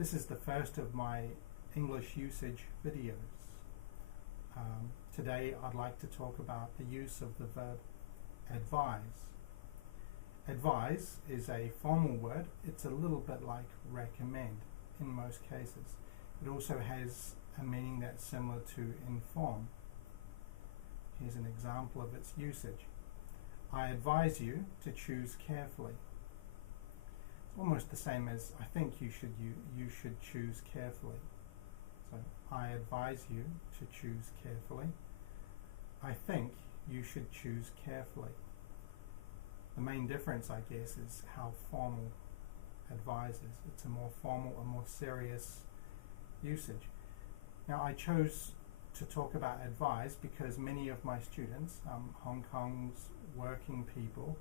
This is the first of my English usage videos. Today I'd like to talk about the use of the verb advise. Advise is a formal word. It's a little bit like recommend in most cases. It also has a meaning that's similar to inform. Here's an example of its usage. I advise you to choose carefully. It's almost the same as I think you should choose carefully. So I advise you to choose carefully. I think you should choose carefully. The main difference, I guess, is how formal advise is. It's a more formal, a more serious usage. Now, I chose to talk about advise because many of my students, Hong Kong's working people,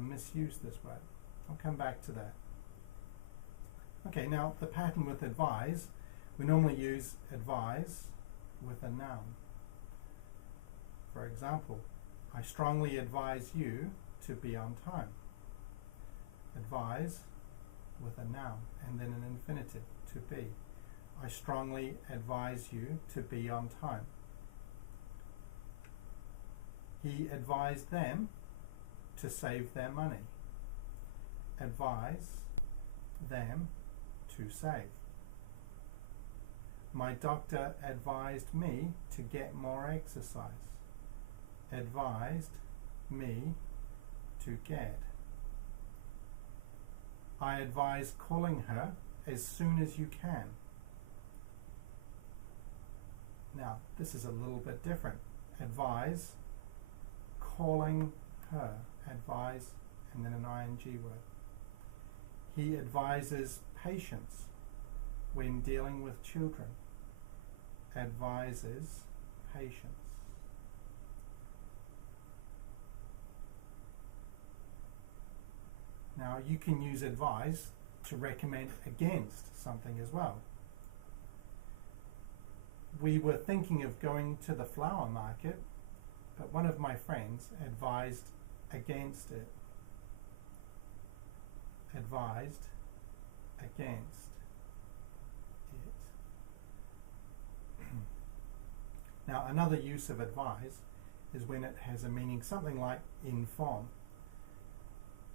misuse this word. I'll come back to that. Okay, now the pattern with advise, we normally use advise with a noun. For example, I strongly advise you to be on time. Advise with a noun and then an infinitive, to be. I strongly advise you to be on time. He advised them to save their money. Advise them to save. My doctor advised me to get more exercise. Advised me to get. I advise calling her as soon as you can. Now, this is a little bit different. Advise, calling her. Advise, and then an ing word. He advises patience when dealing with children. Advises patience. Now, you can use advise to recommend against something as well. We were thinking of going to the flower market, but one of my friends advised against it. Advised against it. Now, another use of advise is when it has a meaning something like inform.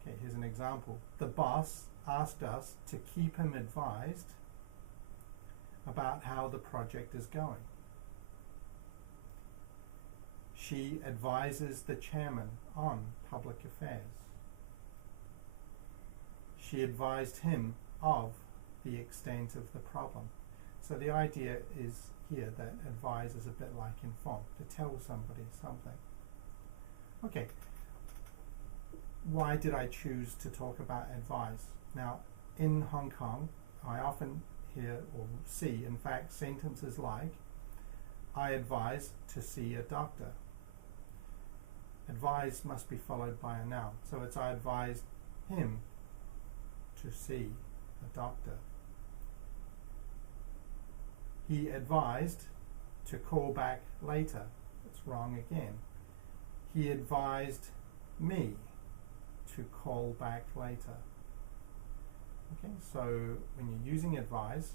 Okay, here's an example. The boss asked us to keep him advised about how the project is going. She advises the chairman on public affairs. She advised him of the extent of the problem. So the idea is here that advise is a bit like inform, to tell somebody something. Okay, why did I choose to talk about advise? Now, in Hong Kong, I often hear or see, in fact, sentences like, I advise to see a doctor. Advise must be followed by a noun. So it's I advised him to see a doctor. He advised to call back later. It's wrong again. He advised me to call back later. Okay, so when you're using advise,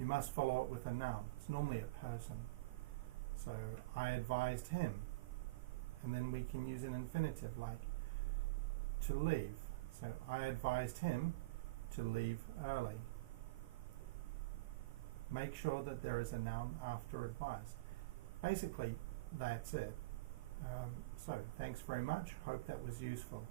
you must follow it with a noun. It's normally a person. So I advised him. And then we can use an infinitive like to leave. So I advised him to leave early. Make sure that there is a noun after advise. Basically, that's it. So thanks very much. Hope that was useful.